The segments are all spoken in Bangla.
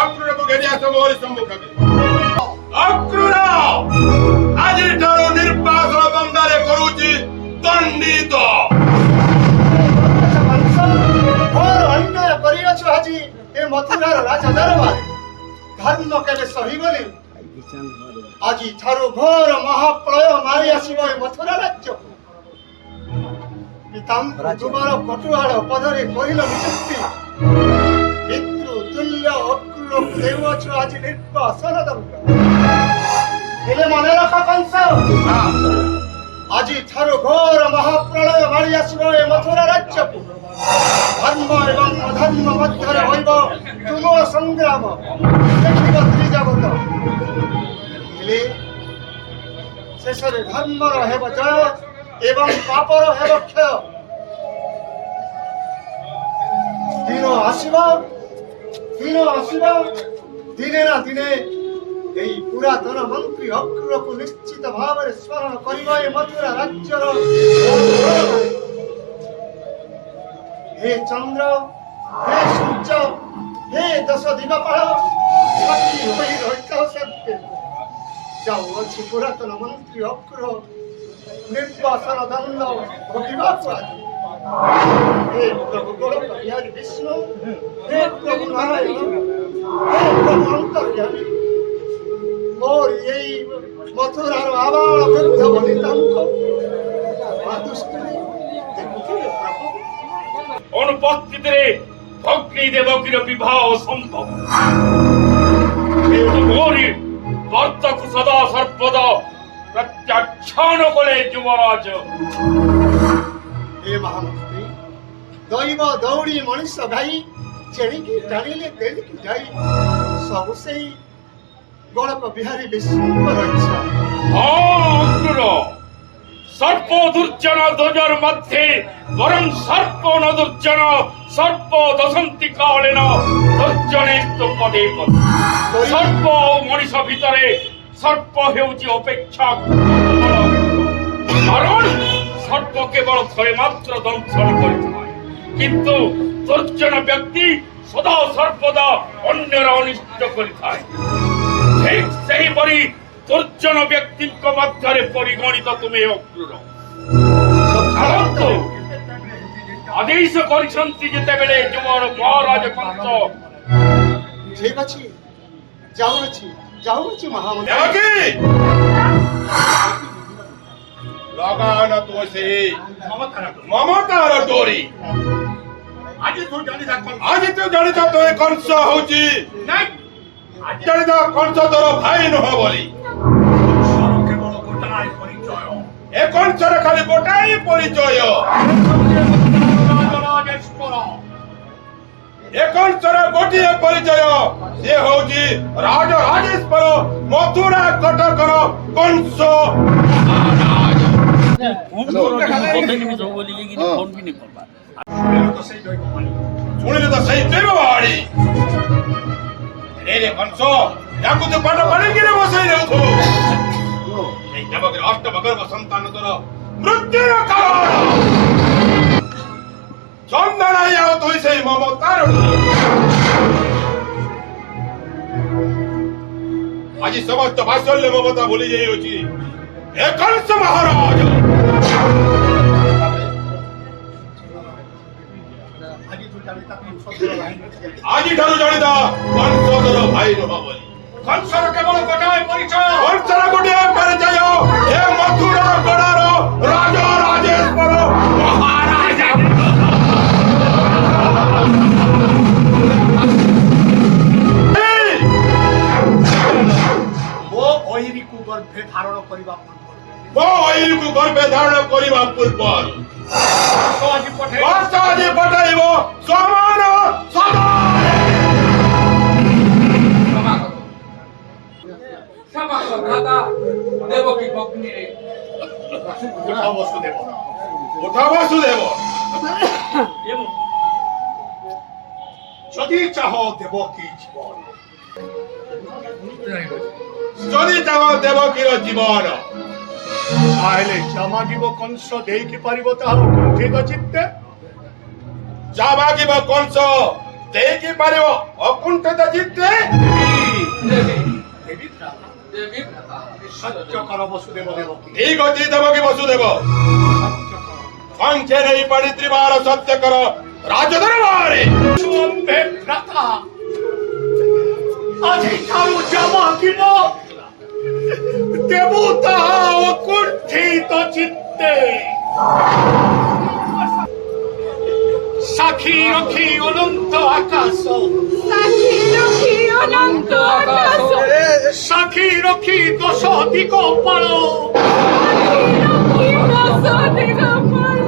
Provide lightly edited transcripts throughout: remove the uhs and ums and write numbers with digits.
ଅକ୍ରୁରକୁ ଘେରି ଆସ ମୋରି ସମ୍ମୁଖରେ। ଅକ୍ରୁର ଆଜିଠାରୁ ନିର୍ବାସନ ଦଣ୍ଡରେ କରୁଛି ଦଣ୍ଡିତ। ଅନ୍ୟାୟ କରିଅଛ ଆଜି ଏ ମଥୁରାର ରାଜା ଦରବାରେ ଧର୍ମ କେବେ ସହିବନି। ଆଜି ଠାରୁ ଘୋର ମହାପ୍ରଳୟ ମାରି ଆସିବ ଏ ମଥୁରା ରାଜ୍ୟକୁ। ତୁମର କଟୁଆଳ ପଦରେ କରିଲ ନିଯୁକ୍ତି। ପିତୃ ତୁଲ୍ୟ ଅକ୍ରୁରକୁ ଦେଉଅଛ ଆଜି ନିର୍ବାସନ ଦଣ୍ଡ। ହେଲେ ମନେ ରଖ କଂସ, ଆଜି ଠାରୁ ଘୋର ମହାପ୍ରଳୟ ମାରି ଆସିବ ଏ ମଥୁରା ରାଜ୍ୟକୁ। ଧର୍ମ ଏବଂ ଅଧର୍ମ ମଧ୍ୟରେ ହୋଇବ ତୁମ ସଂଗ୍ରାମ, ଦେଖିବ ତ୍ରିଜଗତ। ହେଲେ ଶେଷରେ ଧର୍ମର ହେବ ଜୟ ଏବଂ ପାପର ହେବ କ୍ଷୟ। ଦିନ ଆସିବ ଦିନେ ନା ଦିନେ এই পুরাতন মন্ত্রী অক্রুরକୁ ନିଶ୍ଚିତ ଭାବରେ ସ୍ମରଣ କରିବ ଏ ମଥୁରା ରାଜ୍ୟର। হে ଚନ୍ଦ୍ର, হে ସୂର୍ଯ୍ୟ, হে ଦଶ ଦିଗପାଳ, ସାକ୍ଷୀ ହୋଇ ରହିଥାଅ ସତ୍ୟ। ଯାଉଅଛି ପୁରାତନ ମନ୍ତ୍ରୀ ଅକ୍ରୁର ନିର୍ବାସନ ଦଣ୍ଡ ଭୋଗିବାକୁ ଆଜି। हे प्रभु गोलक बिहारी विष्णु, हे प्रभु नारायण, हे प्रभु अंतर्यामी, मोर यही मथुरार आबाल वृद्ध बलिदानक देखुथिले प्रभु। অনুপস্থিতিতে ভগ্নী দেবকীর বিবাহ সম্ভব। কিন্তু মোরি বর্তকু সদা সর্বদা প্রত্যাখ্যান করে যুবরাজ। हे महामंत्री, दैव दौड़ी मनुष्य भाई चेणिकी टाणिले तेणिकी जाई सबु सेई गोलक बिहारी विष्णुଙ୍କର इच्छा। অক্রুর সর্প দুর্জন ধ্বজর মধ্যে বরং সর্প ন দুর্জন সর্প দশন্তি কালেন দুর্জনে পদে পদে। সর্প ও মଣିଷ ভিতরে সর্প ହେଉଛି অপেক্ষা, কারণ সর্প কেবল থরে মাত্র দংশন করিଥାଏ, কিন্তু দুর্জন ব্যক্তি সদা সর্বদা অন্যের অনিষ্ট করিଥାଏ। ঠিক ସେହିପରି ଦୁର୍ଜନ ବ୍ୟକ୍ତିଙ୍କ ମଧ୍ୟରେ ପରିଗଣିତ ତୁମେ ଅକ୍ରୁର। ଚାଲନ୍ତୁ, ଆଦେଶ କରିଛନ୍ତି ଯେତେବେଳେ ଯୁବର ମହାରାଜ କଂସ। ଠିକ ଅଛି, ଯାଉଅଛି ମହାମନ୍ତ୍ରୀ। ଲଗାନ ତୁଳସୀ ମମତାର ଡୋରି। ଆଜି ତୁ ଜାଣିଛ ତୁମେ କଂସ ହଉଛି ଜାଣିଛ କଂସ ତୋର ଭାଇ ନୁହଁ ବୋଲି। ଏ କଂସର ଖାଲି ଗୋଟାଏ ପରିଚୟ। ଏ କଂସର ଗୋଟିଏ ପରିଚୟ, ସେ ହଉଛି ରାଜରାଜେଶ୍ୱର ମଥୁରା କଟକର କଂସ। ଶୁଣିଲେ ତ ସେଇ ଦେବବାଣୀ। କଂସ ୟାକୁ ତୁ ପାଠ ପଢିକିରି ବସେଇ ଦେଉଥିବୁ। এই দেবকীর অষ্টমগর্ভ সন্তান তোর মৃত্যুর কারণ। সন্ধানাই ଆଉ তুই সেই মমতার। আজ সমস্ত বাৎসল্য মমতা ভুলি যাইଅଛି ଏ କଂସ ମହାରାଜ। ଆଜିଠାରୁ ଜାଣିଥା କଂସ ତୋର ଭାଇ ନୁହଁ ବୋଲି। କଂସର କେବଳ ଗୋଟାଏ ପରିଚୟ, କଂସର ଗୋଟିଏ ପରିଚୟ, ଏ ମଥୁରା ଗଡ଼ର ରାଜରାଜେଶ୍ୱର ମହାରାଜା। ମୋ ଅହିରିକୁ ଗର୍ଭେ ଧାରଣ କରିବା ପୂର୍ବରୁ ଆଜି ପଠାଇବ ସମାନ ସଦା। ଦେବକୀ ପତ୍ନୀରେ ଉଠା ବସୁଦେବ, ଯଦି ଚାହ ଦେବକୀ ଜୀବନ, ଯଦି ଚାହ ଦେବକୀର ଜୀବନ, ତାହେଲେ ଯା ମାଗିବ କଂସ ଦେଇକି ପାରିବ ତାହାର କୁଣ୍ଠିତ ଚିତ୍ତେ। ଯା ମାଗିବ କଂସ ଦେଇକି ପାରିବ ଅକୁଣ୍ଠିତ ଚିତ୍ତେ। সহ্য কর বসুদেব দেবকী, ঠিক ଅଛି ଦେବକୀ ବସୁଦେବ। সহ্য কর। ସଂଖ୍ୟା ନେଇ ପଡ଼ିଥିବାର ସତ୍ୟ କର ରାଜଦରବାରେ। শুনবে ভ্রাতা, আজি কারু জামা কিন দেব তাহা অকুণ্ঠিত চিত্তে। সাক্ষী রক্ষী অনন্ত আকাশ, সাক্ষী রক্ষী অনন্ত আকাশ, সাক্ষী রক্ষী দশ দিক পার, সাক্ষী রক্ষী দশ দিগম্বর,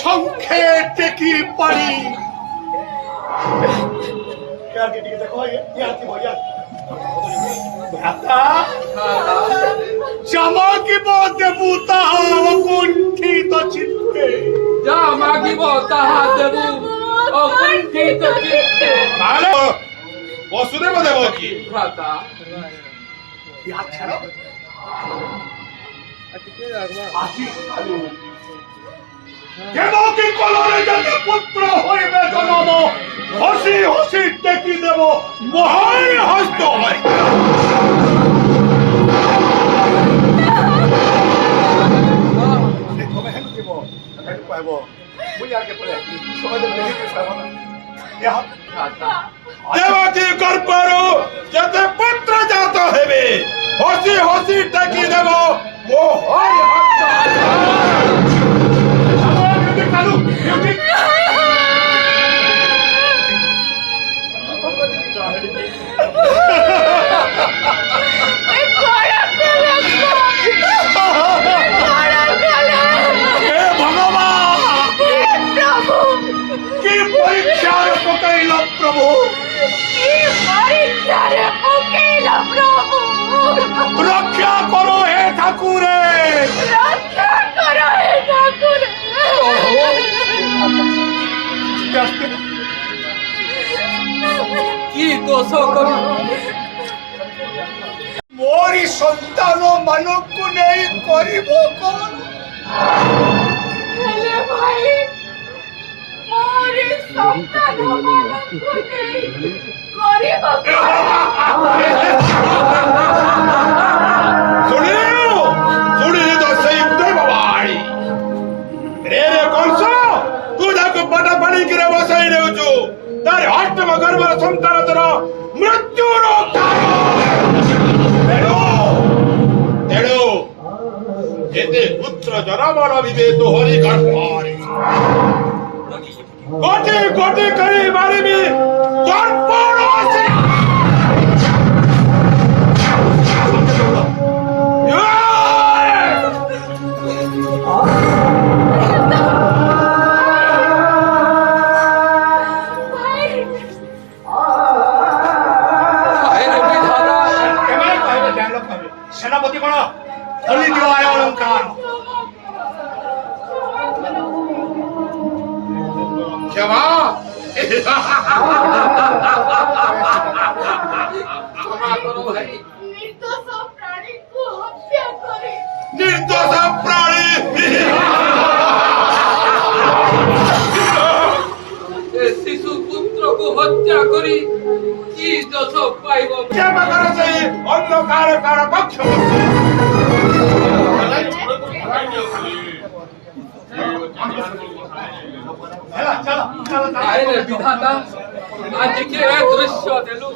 সংখ্যে টেকি পারি। ভ্রাতা, জামা কিব দেবু তাহা অকুণ্ঠিত চিত্তে। যা মাগিব তাহা দেবু অকুণ্ঠিত চিত্তে। ତାହେଲେ ବସୁଦେବ ଦେବକୀ ভ্রাতা, ইহা ছাড়া আজি কালু দেবকী কোলরে যদি পুত্র হইবে জনম, হসি হসি টেকি দেব মহান হস্ত হয়। ভ্রাতা, ଦେବକୀ ଗର୍ଭରୁ ଯେତେ ପୁତ୍ର ଜାତ ହେବେ ହସି ହସି ଟେକି ଦେବ ମୋ ହରି ହସ୍ତ। কালু হে ভগবান, প্রভু, কি পরীক্ষার পকাইল প্রভু। কি পরীক্ষারে পকেইল প্রভু, রক্ষা করো হে ঠাকুরে। রক্ষা করো হে ঠাকুর। কি দোষ করি মোরি সন্তান মানবকু নেই করিব কোন। হেলে ভাই, মোরে সন্তান ମାନଙ୍କୁ ନେଇ କରିବ ଶୁଣିଲି ତ ସେଇ ଦେବ ବାଣୀ। ରେ କଂସ, ତୁ ତାକୁ ପାଠ ପାଣିକିରେ ବସାଇ ନେଉଛୁ। ତାର ଅଷ୍ଟମ ଗର୍ଭର ସନ୍ତାନ ତୋର ମୃତ୍ୟୁର ତେଣୁ ଯେତେ ପୁତ୍ର ଜନ୍ମ ରଖିବେ ତୋହରି ଗର୍ଭରେ ଗୋଟି ଗୋଟି କରି ମାରିବି ତର୍ପଣ ସେ। সেনাপতি কোন হলি দিও আয় অলঙ্কার। ক্ষমা ক্ষমা করো ভাই। ନିର୍ଦ୍ଦୋଷ ପ୍ରାଣୀକୁ ହତ୍ୟା କରି ନିର୍ଦ୍ଦୋଷ ପ୍ରାଣୀ। এ শিশু পুত্রକୁ হত্যা କରି কি দোষ পাইব? କ୍ଷମା କର ସେଇ ଅନ୍ଧକାର କାଳ କକ୍ଷ চলো চলো চলো আরে বিধাতা, আজকে এ দৃশ্য দেলু